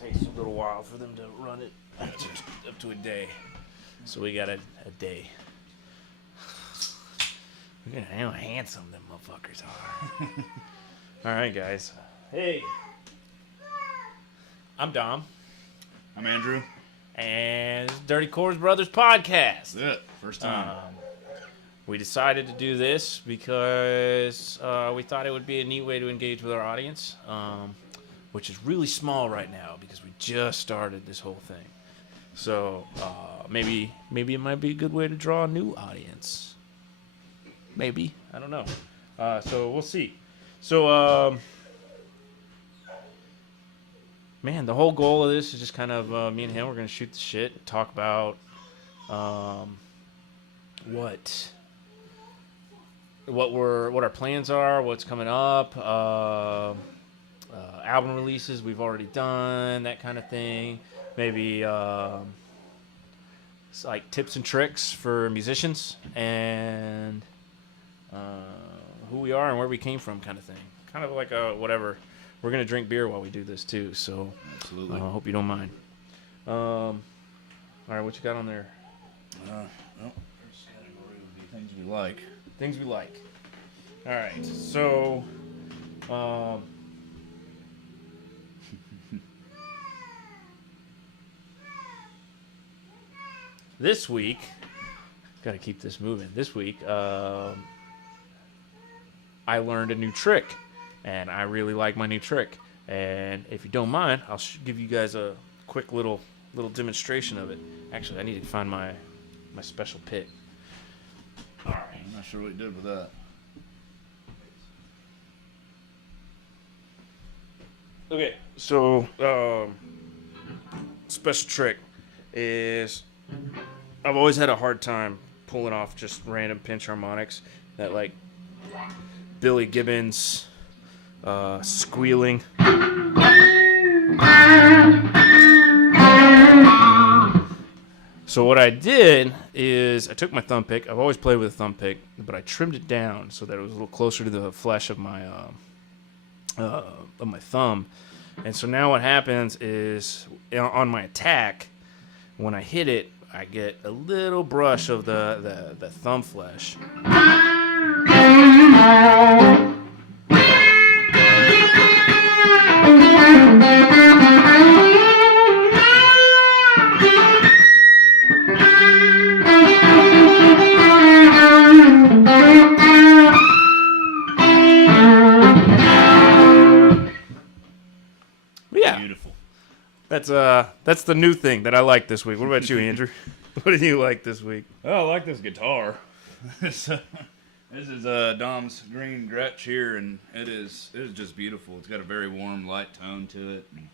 takes a little while for them to run it up to a day. So we got a day. Look at how handsome them motherfuckers are. All right, guys. Hey. I'm Dom. I'm Andrew. And it's Dirty Cours Brothers podcast. That's it. First time. We decided to do this because we thought it would be a neat way to engage with our audience, which is really small right now because we just started this whole thing. So maybe it might be a good way to draw a new audience. Maybe. I don't know. So we'll see. So, man, the whole goal of this is just kind of me and him. We're going to shoot the shit and talk about what our plans are, what's coming up, album releases we've already done, that kind of thing. Maybe it's like tips and tricks for musicians and who we are and where we came from, kind of thing. Kind of like a whatever. We're gonna drink beer while we do this too, so Absolutely. I hope you don't mind. All right, what you got on there? Well, first category would be things we like. Things we like. All right, so this week, got to keep this moving. This week, I learned a new trick, and I really like my new trick. And if you don't mind, I'll give you guys a quick little demonstration of it. Actually, I need to find my special pick. All right. I'm not sure what you did with that. Okay, so special trick is I've always had a hard time pulling off just random pinch harmonics, that like Billy Gibbons squealing. So what I did is I took my thumb pick. I've always played with a thumb pick, but I trimmed it down so that it was a little closer to the flesh of my thumb. And so now what happens is on my attack, when I hit it, I get a little brush of the thumb flesh. Yeah. Beautiful. That's the new thing that I like this week. What about you, Andrew? What did you like this week? Oh, I like this guitar. This is Dom's green Gretsch here, and it is just beautiful. It's got a very warm, light tone to it. And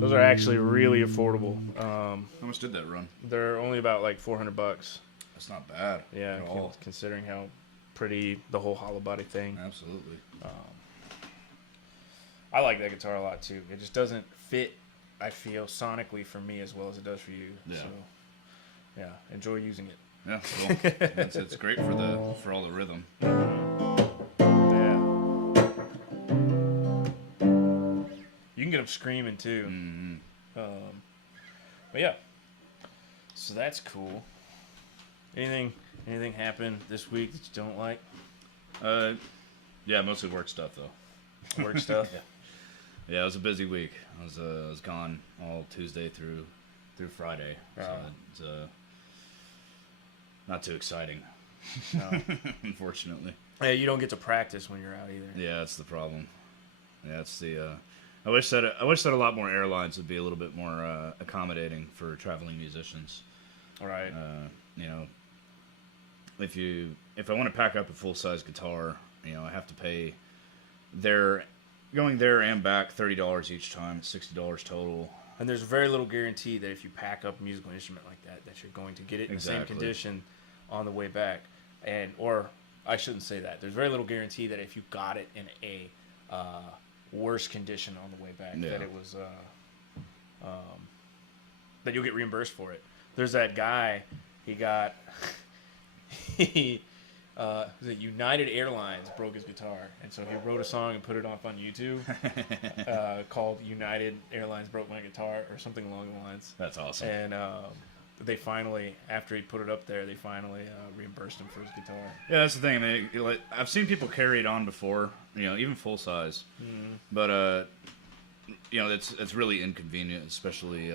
Those are actually really affordable. how much did that run? They're only about like $400. That's not bad. Yeah, at all. considering how pretty the whole hollow body thing. Absolutely. I like that guitar a lot too. It just doesn't fit, I feel, sonically for me as well as it does for you. Yeah. So, yeah, enjoy using it. Yeah, cool. it's great for all the rhythm. Yeah. You can get them screaming too. Mm-hmm. But yeah, so that's cool. Anything happen this week that you don't like? Yeah, mostly work stuff though. Work stuff. Yeah, it was a busy week. I was gone all Tuesday through Friday. So it's not too exciting. No. Unfortunately. Hey, you don't get to practice when you're out either. Yeah, that's the problem. Yeah, it's the. I wish that a lot more airlines would be a little bit more accommodating for traveling musicians. All right. You know, if I want to pack up a full size guitar, you know, I have to pay going there and back $30 each time. It's $60 total. And there's very little guarantee that if you pack up a musical instrument like that you're going to get it in the same condition on the way back. Or I shouldn't say that. There's very little guarantee that if you got it in a worse condition on the way back, that it was that you'll get reimbursed for it. There's that guy he got he was it United Airlines broke his guitar, and so he wrote a song and put it up on YouTube called "United Airlines Broke My Guitar" or something along the lines. That's awesome. And they finally, after he put it up there, they finally reimbursed him for his guitar. Yeah, that's the thing. I mean, like, I've seen people carry it on before, even full size. But it's really inconvenient, especially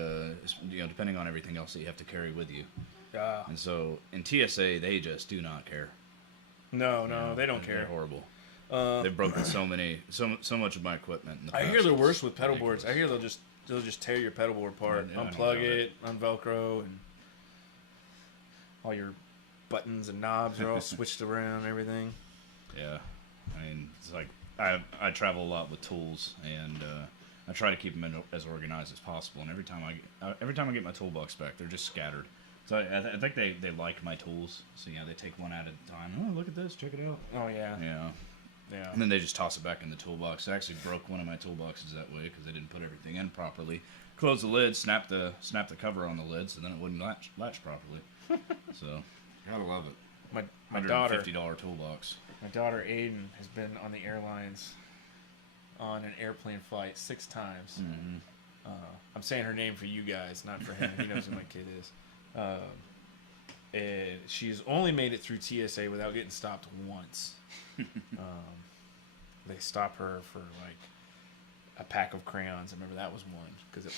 depending on everything else that you have to carry with you. Yeah. And so in TSA, they just do not care. No, they don't care. They're horrible. They've broken so much of my equipment. In the I past. hear they're worse with It's pedal ridiculous. boards. I hear they'll just tear your pedal board apart, Yeah, I don't unplug doubt it, unvelcro, and all your buttons and knobs are all switched around and everything. Yeah, I mean, it's like I travel a lot with tools, and I try to keep them as organized as possible. And every time I get my toolbox back, they're just scattered. So I think they like my tools. So they take one at a time. Oh, look at this! Check it out. Oh yeah. Yeah. And then they just toss it back in the toolbox. I actually broke one of my toolboxes that way because I didn't put everything in properly. Close the lid, snap the cover on the lid, so then it wouldn't latch properly. So gotta love it. My daughter, $150 toolbox. My daughter Aiden has been on the airlines on an airplane flight 6 times. Mm-hmm. I'm saying her name for you guys, not for him. He knows who my kid is. And she's only made it through TSA without getting stopped once. They stop her for like a pack of crayons. I remember that was one because it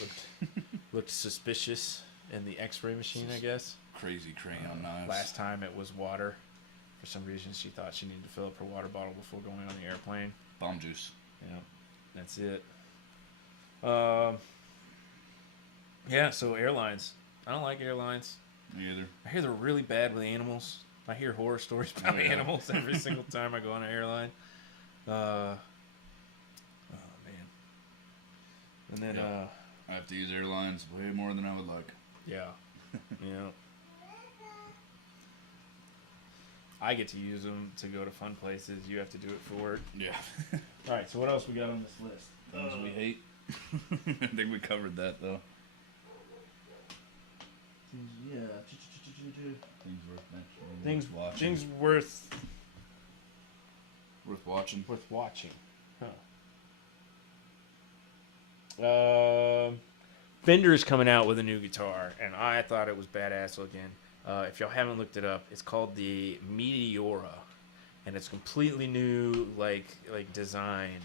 looked suspicious in the X-ray machine, I guess. Crazy crayon knives. Last time it was water. For some reason, she thought she needed to fill up her water bottle before going on the airplane. Bomb juice. Yeah, that's it. Yeah, so airlines. I don't like airlines. Me either. I hear they're really bad with animals. I hear horror stories about animals every single time I go on an airline. Oh man. And then I have to use airlines way more than I would like. yeah. I get to use them to go to fun places. You have to do it for work. Yeah. All right, so what else we got on this list? Things we hate. I think we covered that though. Yeah. Things worth mentioning. Things worth watching. Worth watching. Huh. Fender is coming out with a new guitar, and I thought it was badass looking. If y'all haven't looked it up, it's called the Meteora, and it's completely new, like design.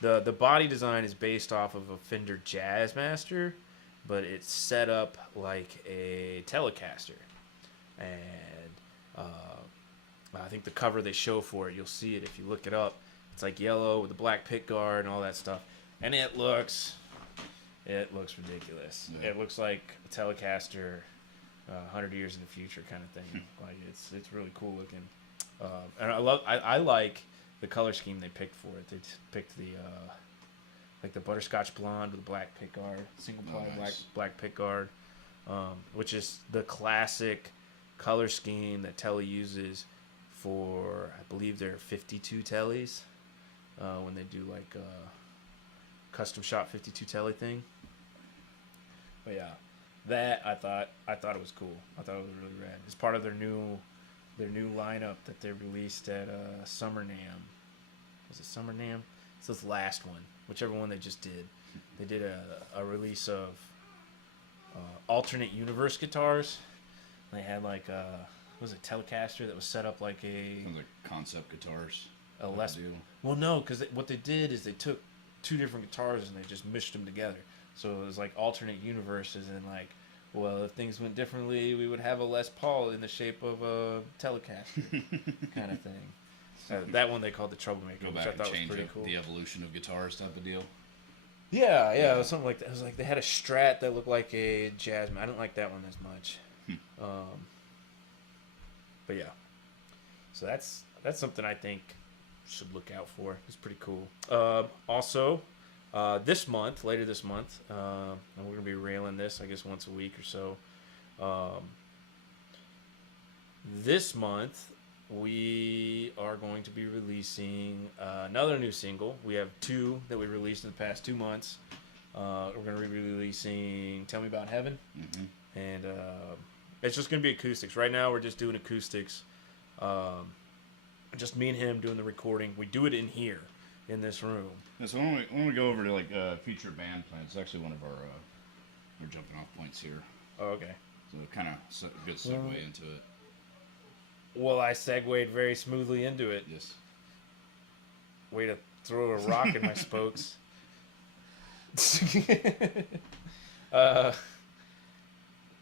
The body design is based off of a Fender Jazzmaster, but it's set up like a Telecaster. And I think the cover they show for it, you'll see it if you look it up. It's like yellow with a black pick guard and all that stuff, and it looks ridiculous. Yeah. It looks like a Telecaster 100 years in the future kind of thing. Like it's really cool looking. And I like the color scheme they picked for it. They picked the like the butterscotch blonde with a black pick guard, single ply black pick guard, which is the classic color scheme that Tele uses for, I believe they're 52 Teles when they do like custom shop 52 Tele thing. But yeah, that I thought it was cool. I thought it was really rad. It's part of their new lineup that they released at Summer NAMM. Was it Summer NAMM? It's this last one, whichever one they just did. They did a release of alternate universe guitars. They had like was it Telecaster that was set up like a Sounds like concept guitars. a less deal. well no, because what they did is they took 2 different guitars and they just mished them together. So it was like alternate universes and like, well, if things went differently, we would have a Les Paul in the shape of a Telecaster kind of thing. That one they called the Troublemaker, Go which back I and thought was change pretty up cool. the evolution of guitars type of deal. Yeah, it was something like that. It was like they had a Strat that looked like a Jasmine. I didn't like that one as much. But yeah, so that's something I think should look out for. It's pretty cool. Also, later this month, and we're gonna be railing this, I guess, once a week or so. This month, we are going to be releasing another new single. We have 2 that we released in the past 2 months. We're going to be releasing "Tell Me About Heaven" Mm-hmm. and It's just gonna be acoustics. Right now, we're just doing acoustics. Just me and him doing the recording. We do it in here, in this room. Yeah, so when we go over to like future band plans, it's actually one of our we're jumping off points here. Oh, okay. So kind of a good segue into it. Well, I segued very smoothly into it. Yes. Way to throw a rock in my spokes.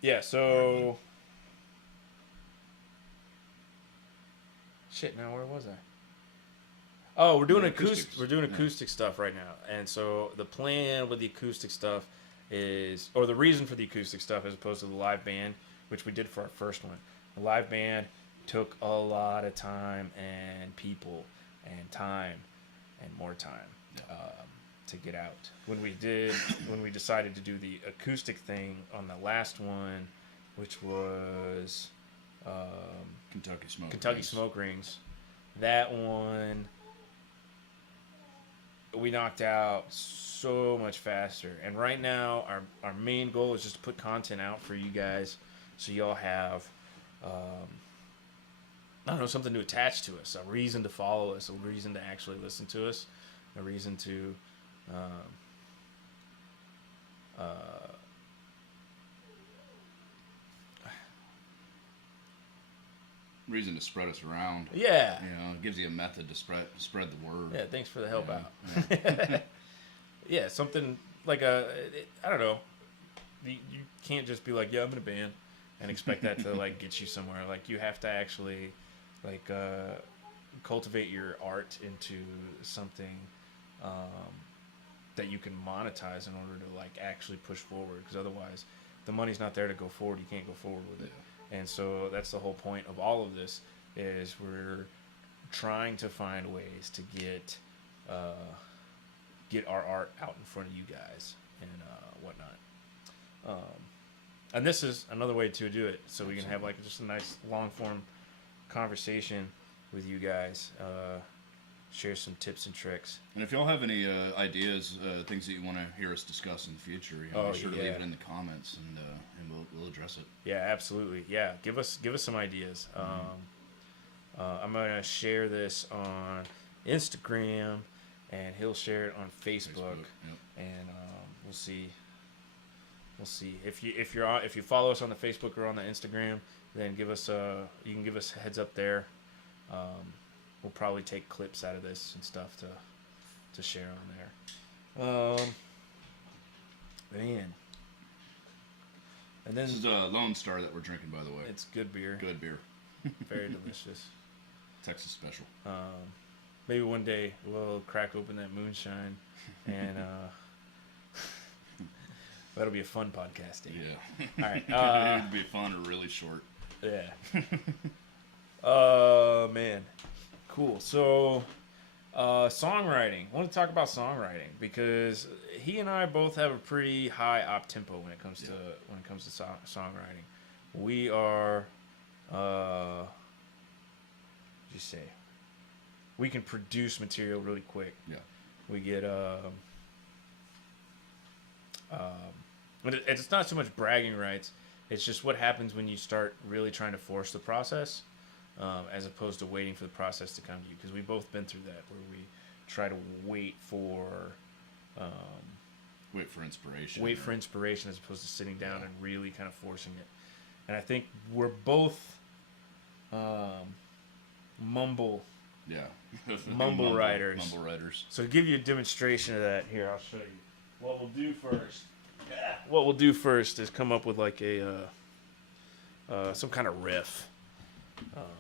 Yeah, so... Shit, now where was I? Oh, we're doing acoustic stuff right now. And so the plan with the acoustic stuff is... Or the reason for the acoustic stuff as opposed to the live band, which we did for our first one. The live band took a lot of time and people and time and more time to get out. When we decided to do the acoustic thing on the last one, which was Kentucky Smoke Rings, that one we knocked out so much faster. And right now, our main goal is just to put content out for you guys, so y'all have I don't know, something to attach to us, a reason to follow us, a reason to actually listen to us, a reason to reason to spread us around. Yeah. You know, it gives you a method to spread the word. Yeah, thanks for the help out. Yeah. Yeah, something like I don't know. You can't just be like, yeah, I'm in a band and expect that to like get you somewhere. Like you have to actually like cultivate your art into something that you can monetize in order to like actually push forward, because otherwise the money's not there to go forward. You can't go forward with it. And so that's the whole point of all of this, is we're trying to find ways to get our art out in front of you guys and whatnot. And this is another way to do it, so we can have like just a nice long form conversation with you guys, share some tips and tricks. And if y'all have any ideas, things that you want to hear us discuss in the future, you know, be sure to leave it in the comments, and we'll address it. Yeah, absolutely. Yeah, give us some ideas. I'm gonna share this on Instagram, and he'll share it on Facebook. Yep. And we'll see. If you follow us on the Facebook or on the Instagram, then you can give us a heads up there. We'll probably take clips out of this and stuff to share on there. Man. And then this is a Lone Star that we're drinking, by the way. It's good beer. Good beer. Very delicious. Texas special. Maybe one day we'll crack open that moonshine, and that'll be a fun podcasting. Yeah. All right. It'd be fun or really short. Yeah. Man. Cool. So, songwriting. I want to talk about songwriting because he and I both have a pretty high op tempo when it comes to songwriting. We are, we can produce material really quick. Yeah. We get it's not so much bragging rights. It's just what happens when you start really trying to force the process, as opposed to waiting for the process to come to you. Because we've both been through that, where we try to wait for inspiration. Wait for inspiration as opposed to sitting down and really kind of forcing it. And I think we're both mumble writers. Mumble writers. So to give you a demonstration of that, here, I'll show you. What we'll do first is come up with like a some kind of riff.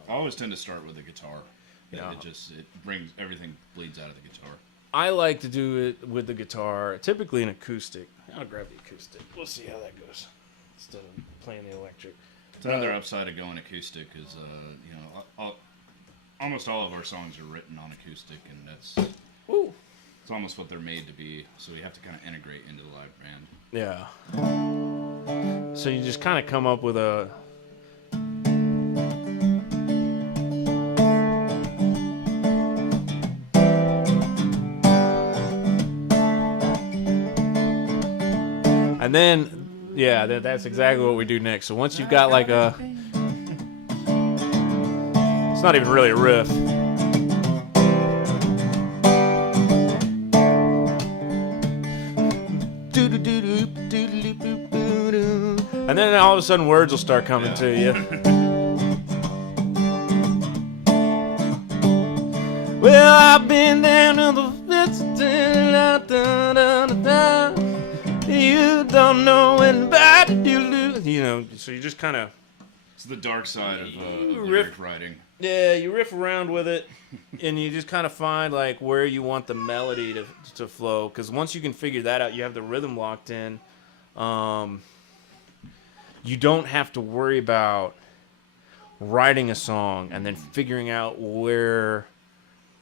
I always tend to start with the guitar. Yeah. It brings everything bleeds out of the guitar. I like to do it with the guitar, typically an acoustic. I'll grab the acoustic. We'll see how that goes instead of playing the electric. It's another upside of going acoustic is, almost all of our songs are written on acoustic, and that's it's almost what they're made to be. So you have to kind of integrate into the live band. Yeah. So you just kind of come up with a. And then, Yeah, that's exactly what we do next. So once you've got like a... It's not even really a riff. And then all of a sudden words will start coming to you. Well, I've been down to the you don't know anybody you know, so you just kind of... It's the dark side of riff, lyric writing. Yeah, you riff around with it, and you just kind of find like where you want the melody to flow. Because once you can figure that out, you have the rhythm locked in. You don't have to worry about writing a song and then figuring out where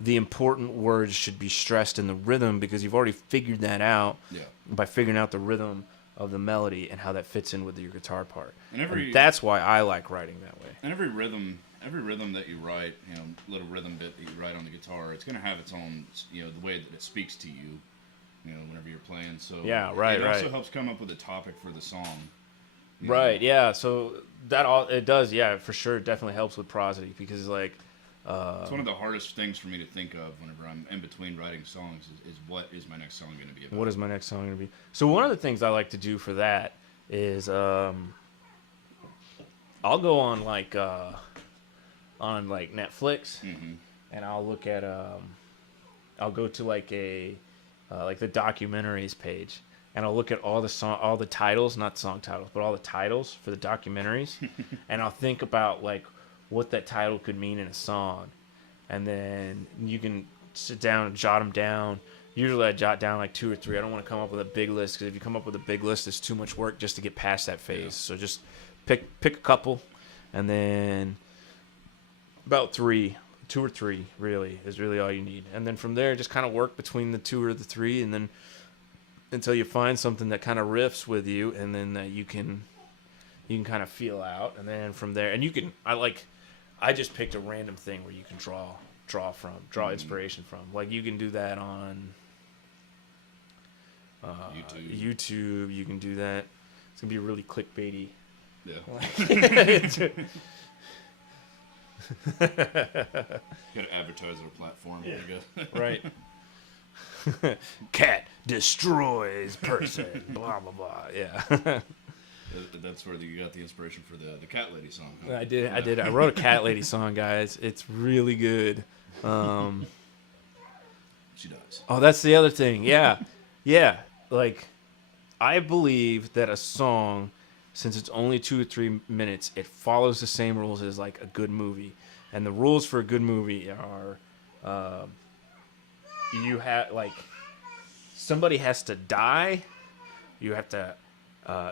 the important words should be stressed in the rhythm, because you've already figured that out by figuring out the rhythm of the melody and how that fits in with your guitar part. And that's why I like writing that way. And every rhythm that you write, you know, little rhythm bit that you write on the guitar, it's going to have its own, you know, the way that it speaks to you, you know, whenever you're playing. So it also helps come up with a topic for the song. Right, yeah. So it does, yeah, for sure. It definitely helps with prosody, because like it's one of the hardest things for me to think of whenever I'm in between writing songs is what is my next song going to be about? What is my next song going to be? So one of the things I like to do for that is I'll go on like Netflix, and I'll look at I'll go to like the documentaries page, and I'll look at all the titles, not song titles, but all the titles for the documentaries, and I'll think about like what that title could mean in a song, and then you can sit down and jot them down. Usually I jot down like 2 or 3. I don't want to come up with a big list, because if you come up with a big list, it's too much work just to get past that phase. So just pick a couple, and then about 2 or 3 really is really all you need. And then from there, just kind of work between the 2 or the 3, and then until you find something that kind of riffs with you, and then that you can kind of feel out. And then from there, and I just picked a random thing where you can draw inspiration from. Like you can do that on YouTube. You can do that. It's gonna be really clickbaity. Yeah. Gotta advertise our platform, I guess. Right. Cat destroys person. Blah blah blah. Yeah. That's where you got the inspiration for the Cat Lady song. Huh? I did. I wrote a Cat Lady song, guys. It's really good. She does. Oh, that's the other thing. Yeah. Like, I believe that a song, since it's only 2 or 3 minutes, it follows the same rules as like a good movie. And the rules for a good movie are, you have like, somebody has to die. You have to.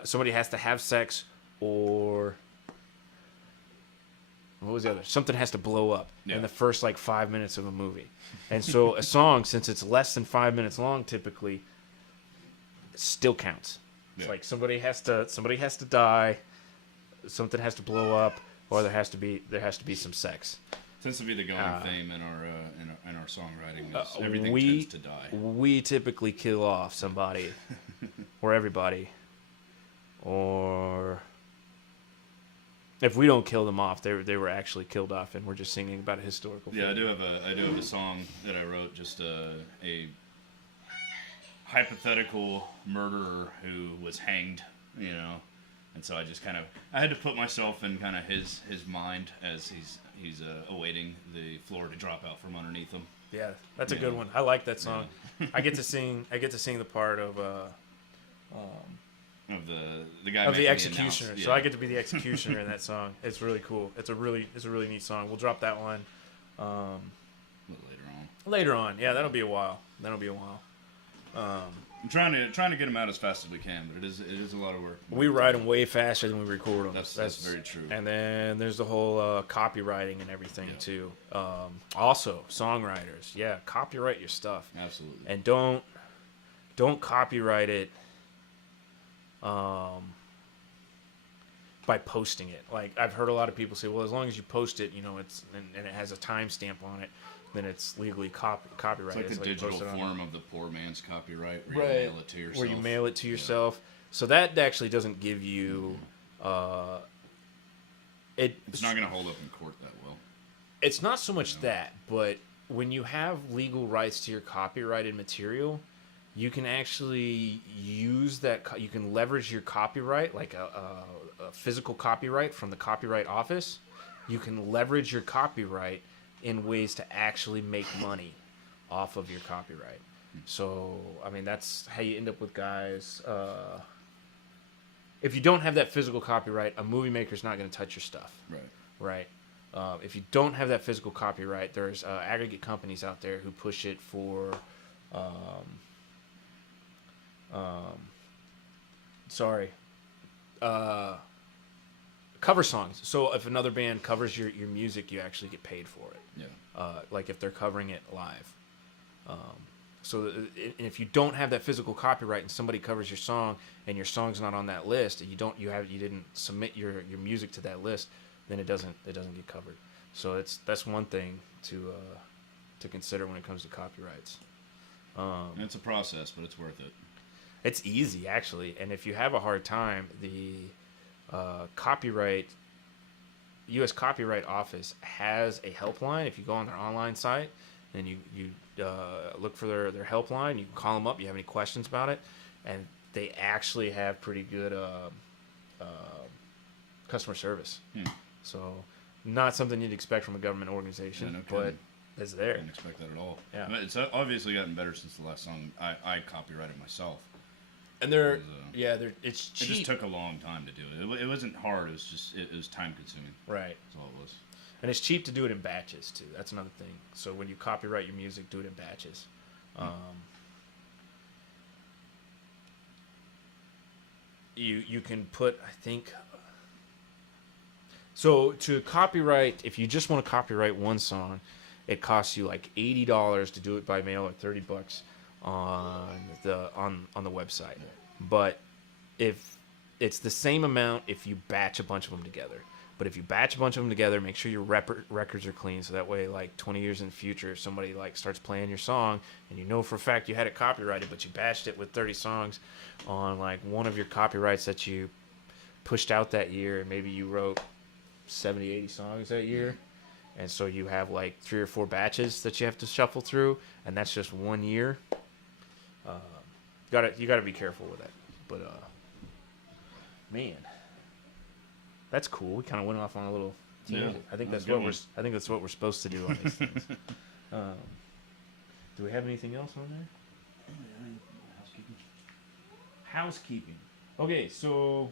Somebody has to have sex, or what was the other? Something has to blow up in the first like 5 minutes of a movie. And so a song, since it's less than 5 minutes long, typically, still counts. It's like somebody has to die, something has to blow up, or there has to be some sex. Tends to be the going theme in our songwriting. Is everything tends to die. We typically kill off somebody, or everybody. Or if we don't kill them off, they were actually killed off, and we're just singing about a historical. Yeah, I do have a song that I wrote, just a hypothetical murderer who was hanged, you know, and so I had to put myself in kind of his mind as he's awaiting the floor to drop out from underneath him. Yeah, that's a good one. I like that song. Yeah. I get to sing the part of the guy of the executioner. So I get to be the executioner in that song. It's really cool. It's a really neat song. We'll drop that one a little later on. Later on, yeah, that'll be a while. I'm trying to get them out as fast as we can, but it is a lot of work. We write them way faster than we record them. That's very true. And then there's the whole copywriting and everything too. Also, songwriters, copyright your stuff. Absolutely. And don't copyright it by posting it. Like, I've heard a lot of people say, well, as long as you post it, you know, it's and it has a timestamp on it, then it's legally copyrighted. It's like the digital form of the poor man's copyright, where you mail it to yourself. So that actually doesn't give you. It's not going to hold up in court that well. It's not so much that, but when you have legal rights to your copyrighted material, you can actually use that. You can leverage your copyright, like a physical copyright from the Copyright Office. You can leverage your copyright in ways to actually make money off of your copyright. So, I mean, that's how you end up with guys. If you don't have that physical copyright, a movie maker's not going to touch your stuff. Right. If you don't have that physical copyright, there's aggregate companies out there who push it for, cover songs. So if another band covers your music, you actually get paid for it. Yeah. Like if they're covering it live. So if you don't have that physical copyright and somebody covers your song and your song's not on that list, and you didn't submit your music to that list, then it doesn't get covered. So that's one thing to consider when it comes to copyrights. It's a process, but it's worth it. It's easy actually, and if you have a hard time, the U.S. Copyright Office has a helpline. If you go on their online site and you look for their helpline, you can call them up. You have any questions about it, and they actually have pretty good customer service. So not something you'd expect from a government organization, no but it's there. I didn't expect that at all. Yeah. I mean, it's obviously gotten better since the last song I copyrighted myself. And it's cheap. It just took a long time to do it. It wasn't hard. It was just it was time consuming. Right. That's all it was. And it's cheap to do it in batches too. That's another thing. So when you copyright your music, do it in batches. You can put, I think. So to copyright, if you just want to copyright one song, it costs you like $80 to do it by mail, or $30 on the website. But if it's the same amount if you batch a bunch of them together. But if you batch a bunch of them together, make sure your records are clean, so that way, like 20 years in the future, if somebody like starts playing your song and you know for a fact you had it copyrighted, but you batched it with 30 songs on like one of your copyrights that you pushed out that year, and maybe you wrote 70, 80 songs that year, and so you have like 3 or 4 batches that you have to shuffle through, and that's just 1 year. You gotta be careful with that. But man, that's cool. We kind of went off on a little tangent. I think that's what we're supposed to do on these things. Do we have anything else on there? Housekeeping. Okay, so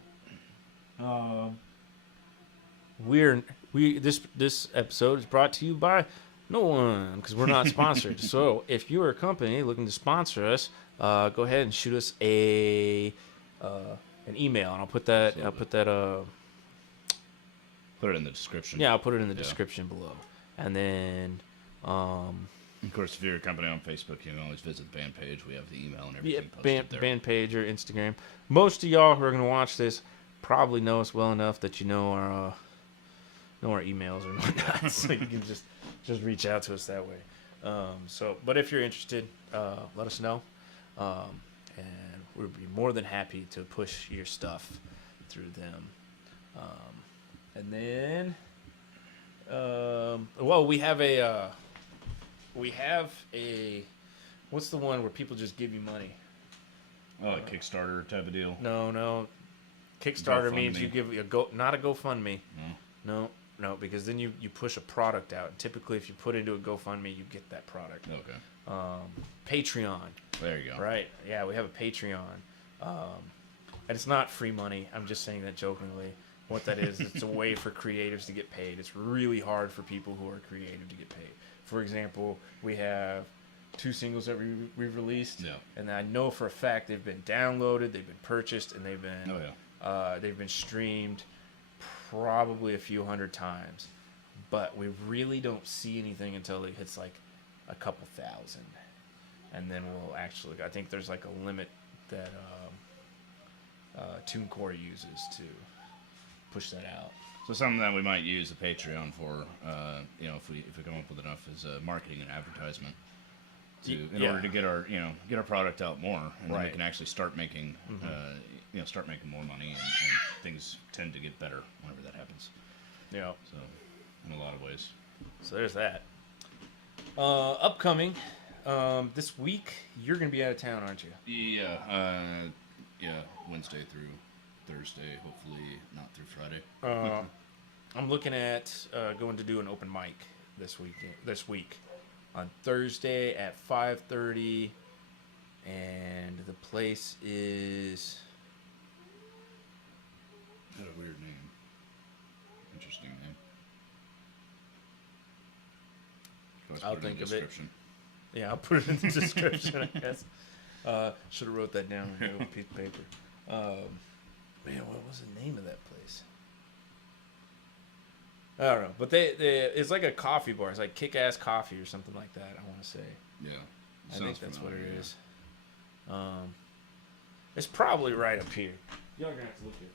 this episode is brought to you by no one, because we're not sponsored. So if you're a company looking to sponsor us, go ahead and shoot us an email, and I'll put that Put it in the description. Yeah, I'll put it in the description below. And then of course, if you're a company on Facebook, you can always visit the band page. We have the email and everything posted there. Band page or Instagram. Most of y'all who are going to watch this probably know us well enough that you know our emails or whatnot, so you can just reach out to us that way. But if you're interested, let us know, and we'd be more than happy to push your stuff through them. And then, we have a, what's the one where people just give you money? Oh, like Kickstarter type of deal? No. Kickstarter means you give not a GoFundMe. No, because then you push a product out. And typically, if you put into a GoFundMe, you get that product. Okay. Patreon. There you go. Right. Yeah, we have a Patreon. And it's not free money. I'm just saying that jokingly. What that is, it's a way for creatives to get paid. It's really hard for people who are creative to get paid. For example, we have 2 singles that we've released, and I know for a fact they've been downloaded, they've been purchased, and they've been streamed probably a few hundred times. But we really don't see anything until it hits like a couple thousand, and then we'll actually. I think there's like a limit that TuneCore uses to push that out. So something that we might use the Patreon for, if we come up with enough, is marketing and advertisement. in order to get our product out more, and then we Right. can actually start making start making more money, and things tend to get better whenever that happens. Yeah. So, in a lot of ways. So there's that. Upcoming, this week you're gonna be out of town, aren't you? Yeah, Wednesday through Thursday, hopefully not through Friday. I'm looking at going to do an open mic this week on Thursday at 5:30, and the place is. Got a weird name. Interesting name. I'll think of it. Yeah, I'll put it in the description, I guess. Should have wrote that down on a little piece of paper. Man, what was the name of that place? I don't know, but it's like a coffee bar. It's like Kick-Ass Coffee or something like that, I want to say. Yeah. I think that's what it is. It's probably right up here. Y'all are going to have to look at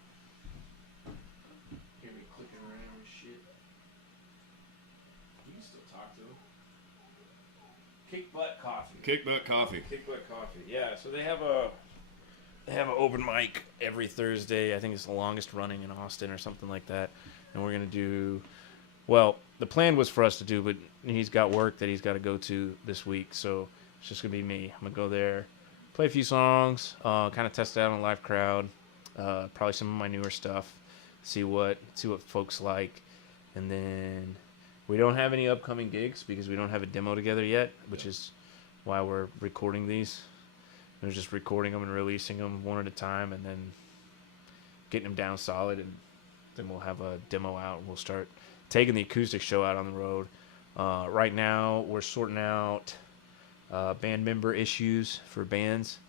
hear me clicking around and shit. You can still talk to them. Kick Butt Coffee. Kick Butt Coffee. Kick Butt Coffee. Yeah, so they have an open mic every Thursday. I think it's the longest running in Austin or something like that. And we're going to do, well, the plan was for us to do, but he's got work that he's got to go to this week. So it's just going to be me. I'm going to go there, play a few songs, kind of test it out on a live crowd, probably some of my newer stuff, see what folks like. And then we don't have any upcoming gigs because we don't have a demo together yet, which is why we're recording these. We're just recording them and releasing them one at a time, and then getting them down solid, and then we'll have a demo out, and we'll start taking the acoustic show out on the road. Right now, we're sorting out band member issues for bands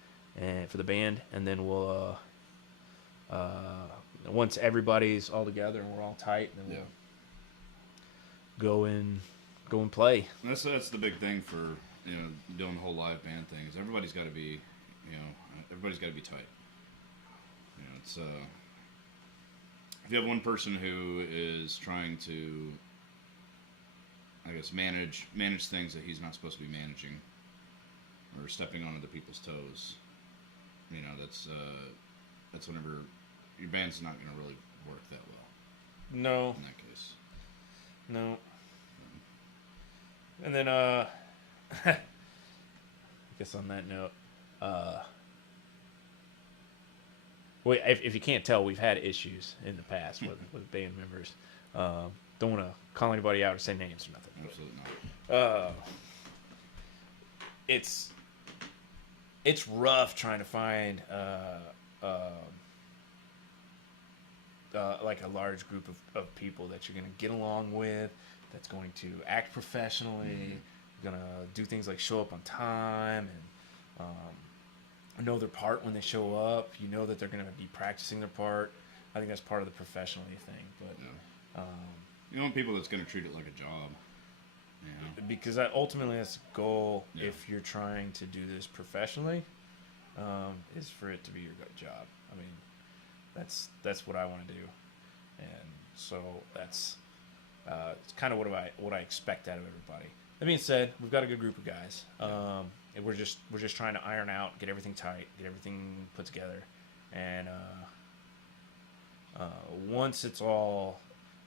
and for the band, and then we'll once everybody's all together and we're all tight, then we'll go and play. That's the big thing for doing the whole live band thing is everybody's got to be tight. It's if you have one person who is trying to, I guess, manage things that he's not supposed to be managing, or stepping on other people's toes, that's whenever your band's not going to really work that well. No. In that case. No. And then, I guess on that note, well, if you can't tell, we've had issues in the past with band members. Don't want to call anybody out or say names or nothing. Absolutely not. It's rough trying to find like a large group of people that you're going to get along with, that's going to act professionally, going to do things like show up on time, and know their part when they show up. You know that they're going to be practicing their part. I think that's part of the professionally thing. But you want people that's going to treat it like a job. Yeah. Because ultimately that's the goal. Yeah. If you're trying to do this professionally, is for it to be your job. I mean, that's what I want to do, and so that's it's kind of what I expect out of everybody. That being said, we've got a good group of guys. And we're just trying to iron out, get everything tight, get everything put together, and once it's all,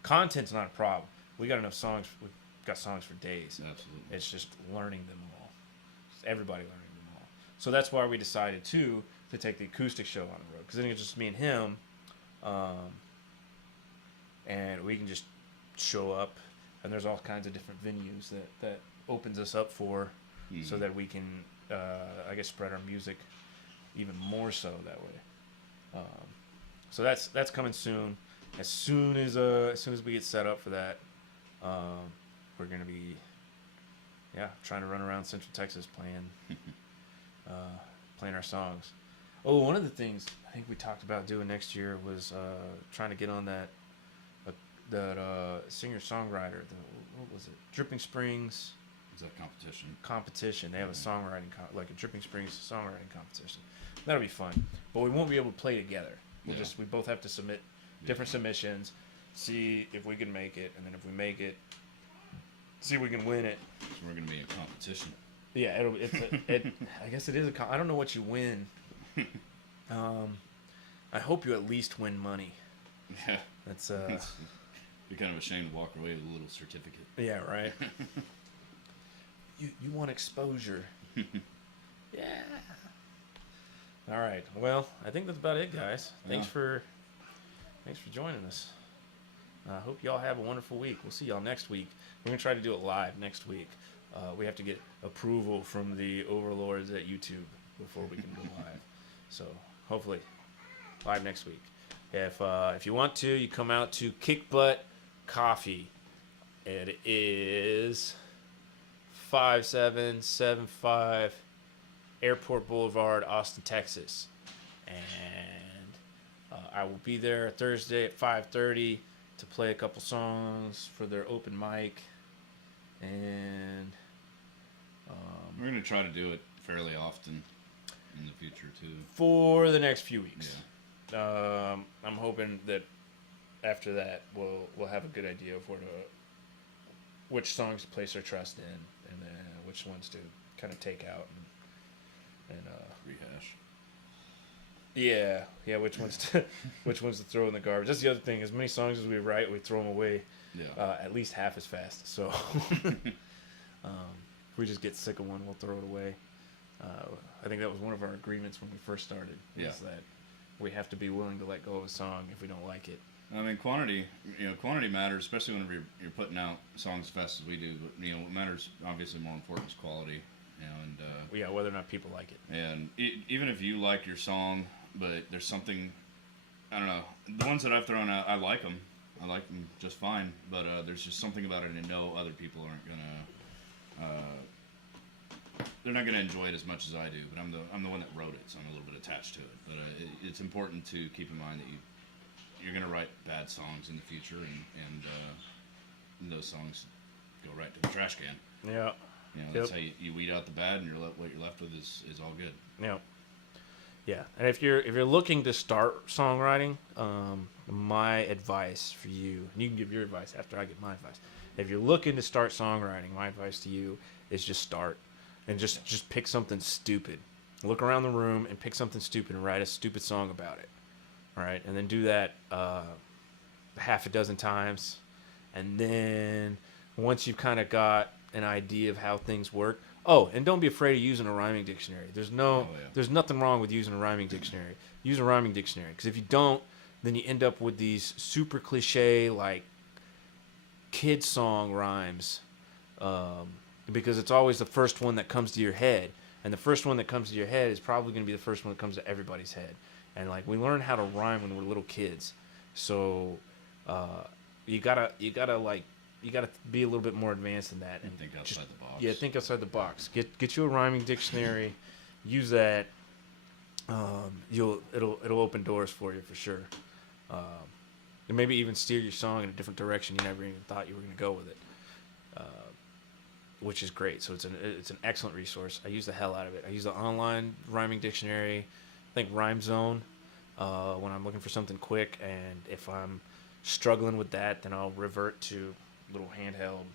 content's not a problem. We got enough songs. We've got songs for days. Absolutely. It's just learning them all. Just everybody learning them all. So that's why we decided to take the acoustic show on the road, because then it's just me and him, and we can just show up, and there's all kinds of different venues that opens us up for. So that we can, I guess, spread our music even more so that way. So that's coming soon. As soon as we get set up for that, we're gonna be, trying to run around Central Texas playing our songs. Oh, one of the things I think we talked about doing next year was trying to get on that singer-songwriter. What was it? Dripping Springs. Is that competition? They have a songwriting like a Dripping Springs songwriting competition. That'll be fun, but we won't be able to play together. We both have to submit different submissions, see if we can make it, and then if we make it, see if we can win it. So we're gonna be in competition. Yeah, I guess it is a. I don't know what you win. I hope you at least win money. Yeah. That's You're kind of ashamed to walk away with a little certificate. Yeah, right. You want exposure. Yeah. All right. Well, I think that's about it, guys. Thanks for joining us. I hope y'all have a wonderful week. We'll see y'all next week. We're gonna try to do it live next week. We have to get approval from the overlords at YouTube before we can go live. So hopefully, live next week. If you want to, you come out to Kick Butt Coffee. It is 5775 Airport Boulevard, Austin, Texas. And I will be there Thursday at 5:30 to play a couple songs for their open mic. And we're going to try to do it fairly often in the future, too. For the next few weeks. Yeah. I'm hoping that after that we'll have a good idea of which songs to place our trust in, and which ones to kind of take out and Rehash. Yeah, which ones to throw in the garbage. That's the other thing. As many songs as we write, we throw them away. Yeah. At least half as fast. So if we just get sick of one, we'll throw it away. I think that was one of our agreements when we first started. Yeah. Is that we have to be willing to let go of a song if we don't like it. I mean, quantity matters, especially whenever you're putting out songs as fast as we do. But what matters, obviously, more important is quality, and whether or not people like it. And even if you like your song, but there's something, I don't know. The ones that I've thrown out, I like them. I like them just fine. But there's just something about it, and other people aren't gonna. They're not gonna enjoy it as much as I do. But I'm the one that wrote it, so I'm a little bit attached to it. But it's important to keep in mind that you're going to write bad songs in the future, and those songs go right to the trash can. Yeah. That's how you weed out the bad, and what you're left with is all good. Yeah. Yeah, and if you're looking to start songwriting, my advice for you, and you can give your advice after I give my advice. If you're looking to start songwriting, my advice to you is just start, and just pick something stupid. Look around the room and pick something stupid and write a stupid song about it. All right, and then do that half a dozen times, and then once you've kind of got an idea of how things work. Oh, and don't be afraid of using a rhyming dictionary. There's nothing wrong with using a rhyming dictionary. Use a rhyming dictionary, because if you don't, then you end up with these super cliche like kid song rhymes, because it's always the first one that comes to your head, and the first one that comes to your head is probably going to be the first one that comes to everybody's head. And like we learn how to rhyme when we're little kids, so you gotta be a little bit more advanced than that and think outside the box. Yeah, think outside the box. Get you a rhyming dictionary, use that. It'll open doors for you for sure, and maybe even steer your song in a different direction you never even thought you were going to go with it, which is great. So it's an excellent resource. I use the hell out of it. I use the online rhyming dictionary. I think Rhyme Zone when I'm looking for something quick, and if I'm struggling with that, then I'll revert to little handheld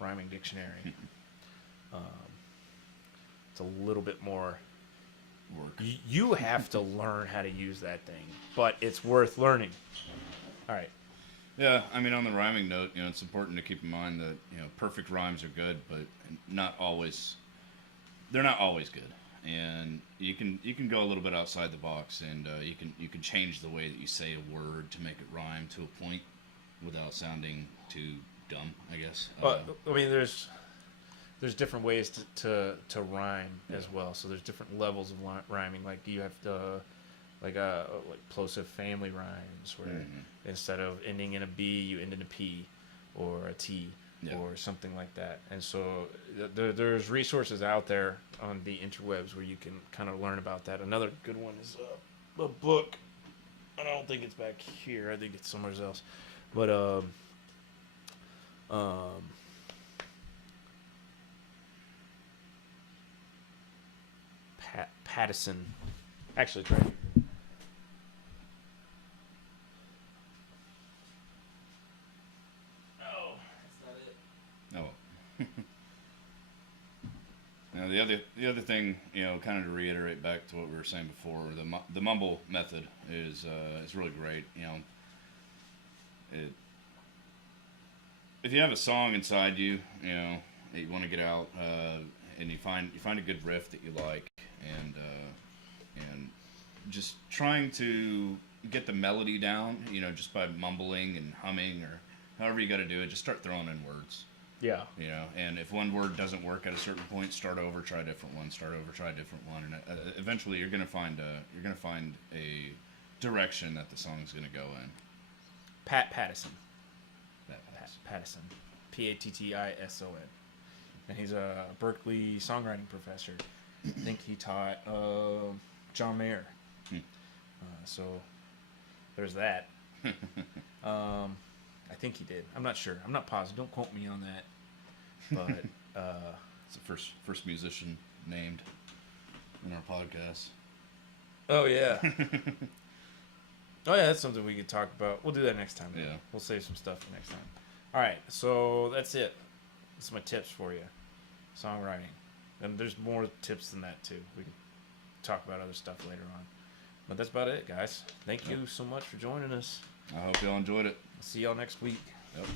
rhyming dictionary. It's a little bit more work. You have to learn how to use that thing, but it's worth learning. All right. Yeah, I mean, on the rhyming note, it's important to keep in mind that perfect rhymes are good, but they're not always good. And you can go a little bit outside the box, and you can change the way that you say a word to make it rhyme to a point without sounding too dumb, I guess. Well, I mean, there's different ways to rhyme as well. So there's different levels of rhyming. Like you have to like plosive family rhymes, where instead of ending in a B, you end in a P or a T. Yeah. Or something like that. And so there's resources out there on the interwebs where you can kind of learn about that. Another good one is a book. I don't think it's back here. I think it's somewhere else. But Pattison. Actually, it's right here. kind of to reiterate back to what we were saying before, the mumble method is really great. If you have a song inside you, that you want to get out, and you find a good riff that you like, and just trying to get the melody down, just by mumbling and humming or however you got to do it, just start throwing in words. Yeah. And if one word doesn't work at a certain point, start over, try a different one, and eventually you're gonna find a direction that the song's gonna go in. Pat Pattison. Pattison. Pattison. And he's a Berkeley songwriting professor. I think he taught John Mayer. So there's that. I think he did. I'm not sure. I'm not positive. Don't quote me on that. But it's the first musician named in our podcast. Oh yeah. Oh yeah, that's something we could talk about. We'll do that next time. Yeah. We'll save some stuff for next time. All right. So that's it. That's my tips for you. Songwriting. And there's more tips than that too. We can talk about other stuff later on. But that's about it, guys. Thank you so much for joining us. I hope y'all enjoyed it. See y'all next week. Yep.